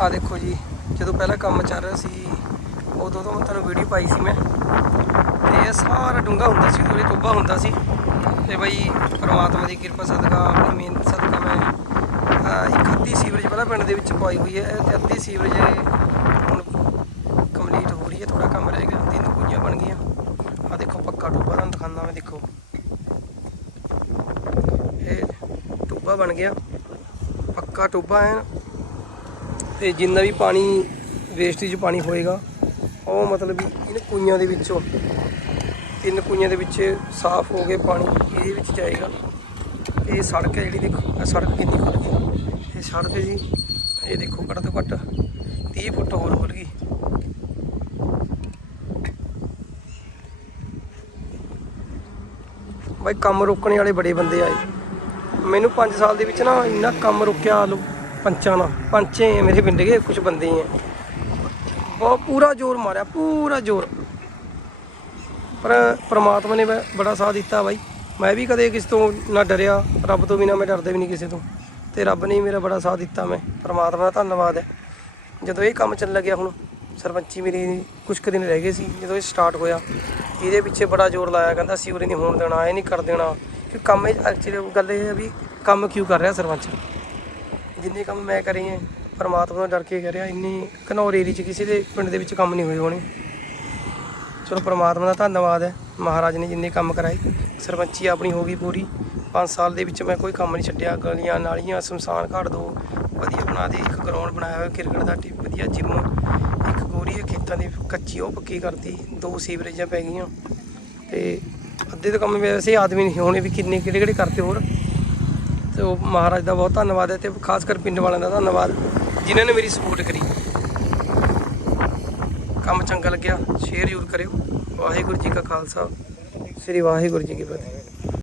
ਆ ਦੇਖੋ ਜੀ, ਜਦੋਂ ਪਹਿਲਾਂ ਕੰਮ ਚੱਲ ਰਿਹਾ ਸੀ, ਉਦੋਂ ਤੋਂ ਤੁਹਾਨੂੰ ਵੀਡੀਓ ਪਾਈ ਸੀ ਮੈਂ। ਤੇ ਇਹ ਸਾਰਾ ਡੂੰਘਾ ਹੁੰਦਾ ਸੀ ਥੋੜੀ ਟੋਬਾ ਹੁੰਦਾ ਸੀ। ਤੇ ਬਈ ਪ੍ਰਮਾਤਮਾ ਦੀ ਕਿਰਪਾ, ਸਦਕਾ, ਆਪਣੀ ਮਿਹਨਤ, ਸਦਕਾ ਮੈਂ ਇੱਕ ਅੱਧੀ ਸੀਵਰੇਜ ਪਹਿਲਾਂ ਪਿੰਡ ਦੇ ਵਿੱਚ ਪਾਈ ਹੋਈ ਹੈ। ਤੇ ਅੱਧੀ ਸੀਵਰੇਜ ਹੁਣ ਕੰਪਲੀਟ ਹੋ ਰਹੀ ਹੈ ਥੋੜਾ ਕੰਮ ਰਹਿ ਗਿਆ, ਤਿੰਨ ਕੁਈਆਂ ਬਣ ਗਈਆਂ। ਆ ਦੇਖੋ, ਪੱਕਾ ਟੋਬਾ ਤੁਹਾਨੂੰ ਦਿਖਾਉਂਦਾ ਮੈਂ, ਦੇਖੋ। ਇਹ ਟੋਬਾ ਬਣ ਗਿਆ। ਪੱਕਾ ਟੋਬਾ ਹੈ ਤੇ ਜਿੰਨਾ ਵੀ ਪਾਣੀ ਵੇਸਟੇਜ ਪਾਣੀ ਹੋਏਗਾ, ਉਹ ਮਤਲਬ ਵੀ ਇਹਨਾਂ ਕੁਈਆਂ ਦੇ ਵਿੱਚੋਂ, ਤਿੰਨ ਕੁਈਆਂ ਦੇ ਵਿੱਚ ਸਾਫ਼ ਹੋ ਕੇ ਪਾਣੀ ਇਹਦੇ ਵਿੱਚ ਜਾਏਗਾ। ਇਹ ਸੜਕ ਹੈ ਜਿਹੜੀ ਦੇਖੋ ਸੜਕ ਕਿੰਨੀ ਖੁੱਲ ਗਈ। ਇਹ ਸੜਕ ਜੀ, ਇਹ ਦੇਖੋ ਘੱਟ ਤੋਂ ਘੱਟ 30 ਫੁੱਟ ਹੋਰ ਖੁੱਲ ਗਈ। ਬਾਈ, ਕੰਮ ਰੋਕਣ ਵਾਲੇ ਬੜੇ ਬੰਦੇ ਆਏ। ਮੈਨੂੰ 5 ਸਾਲ ਦੇ ਵਿੱਚ ਨਾ ਇੰਨਾ ਕੰਮ ਰੁਕਿਆ ਲੋ ਪੰਚਾਂ ਨਾਲ। ਪੰਚੇ ਆ ਮੇਰੇ ਪਿੰਡ ਦੇ ਕੁਝ ਬੰਦੇ ਆ ਬਹੁਤ ਪੂਰਾ ਜ਼ੋਰ ਮਾਰਿਆ, ਪੂਰਾ ਜ਼ੋਰ। ਪਰ ਪ੍ਰਮਾਤਮਾ ਨੇ ਬ- ਬੜਾ ਸਾਥ ਦਿੱਤਾ ਬਾਈ। ਮੈਂ ਵੀ ਕਦੇ ਕਿਸੇ ਤੋਂ ਨਾ ਡਰਿਆ, ਰੱਬ ਤੋਂ ਵੀ ਨਾ ਮੈਂ ਡਰਦਾ ਵੀ ਨਹੀਂ ਕਿਸੇ ਤੋਂ। ਤੇ ਰੱਬ ਨੇ ਮੇਰਾ ਬੜਾ ਸਾਥ ਦਿੱਤਾ ਮੈਂ। ਪ੍ਰਮਾਤਮਾ ਦਾ ਧੰਨਵਾਦ ਹੈ ਜਦੋਂ ਇਹ ਕੰਮ ਚੱਲ ਲੱਗਿਆ ਹੁਣ, ਸਰਪੰਚੀ ਮੇਰੀ ਕੁਝ ਕੁ ਦਿਨ ਰਹਿ ਗਏ ਸੀ, ਜਦੋਂ ਇਹ ਸਟਾਰਟ ਹੋਇਆ, ਇਹਦੇ ਪਿੱਛੇ ਬੜਾ ਜ਼ੋਰ ਲਾਇਆ, ਕਹਿੰਦਾ ਅਸੀਂ ਉਰੇ ਨਹੀਂ ਹੋਣ ਦੇਣਾ, ਇਹ ਨਹੀਂ ਕਰ ਦੇਣਾ। ਕਿ ਕੰਮ ਇਹ ਐਕਚੁਅਲੀ ਗੱਲ ਇਹ ਹੈ ਵੀ ਕੰਮ ਕਿਉਂ ਕਰ ਰਿਹਾ ਸਰਪੰਚ? ਜਿੰਨੇ ਕੰਮ ਮੈਂ ਕਰੇ ਹੈ ਪਰਮਾਤਮਾ ਤੋਂ ਡਰ ਕੇ ਕਰ ਰਿਹਾ ਇੰਨੀ ਘਨੌਰ ਏਰੀਆ 'ਚ ਕਿਸੇ ਦੇ ਪਿੰਡ ਦੇ ਵਿੱਚ ਕੰਮ ਨਹੀਂ ਹੋਏ ਹੋਣੇ। ਚਲੋ ਪਰਮਾਤਮਾ ਦਾ ਧੰਨਵਾਦ ਹੈ, ਮਹਾਰਾਜ ਨੇ ਜਿੰਨੇ ਕੰਮ ਕਰਾਏ, ਸਰਪੰਚੀ ਆਪਣੀ ਹੋ ਗਈ ਪੂਰੀ। 5 ਸਾਲ ਦੇ ਵਿੱਚ ਮੈਂ ਕੋਈ ਕੰਮ ਨਹੀਂ ਛੱਡਿਆ, ਗਲੀਆਂ, ਨਾਲੀਆਂ, ਸ਼ਮਸ਼ਾਨ ਘਾਟ ਦੋ, ਵਧੀਆ ਬਣਾ ਦੇ, ਇੱਕ ਗਰਾਊਂਡ ਬਣਾਇਆ ਹੋਇਆ, ਕ੍ਰਿਕਟ ਦਾ ਟੀ ਵਧੀਆ ਜਿਮ ਇੱਕ ਗੋਰੀ ਖੇਤਾਂ ਦੀ ਕੱਚੀ, ਉਹ ਪੱਕੀ ਕਰਤੀ, ਦੋ ਸੀਵਰੇਜਾਂ ਪੈ ਗਈਆਂ। ਤੇ ਅੱਧੇ ਤਾਂ ਕੰਮ ਵੈਸੇ ਆਦਮੀ ਨਹੀਂ ਹੋਣੇ ਵੀ ਕਿੰਨੇ ਕਿਹੜੇ ਕਿਹੜੇ ਕਰਤੇ ਹੋਰ। ਤੇ ਉਹ ਮਹਾਰਾਜ ਦਾ ਬਹੁਤ ਧੰਨਵਾਦ ਹੈ ਤੇ ਖਾਸ ਕਰ ਪਿੰਡ ਵਾਲਿਆਂ ਦਾ ਧੰਨਵਾਦ, ਜਿਨ੍ਹਾਂ ਨੇ ਮੇਰੀ ਸਪੋਰਟ ਕਰੀ। ਕੰਮ ਚੰਗਾ ਲੱਗਿਆ ਸ਼ੇਅਰ ਜ਼ਰੂਰ ਕਰਿਓ। ਵਾਹਿਗੁਰੂ ਜੀ ਕਾ ਖਾਲਸਾ। ਸ੍ਰੀ ਵਾਹਿਗੁਰੂ ਜੀ ਕੀ ਫਤਿਹ।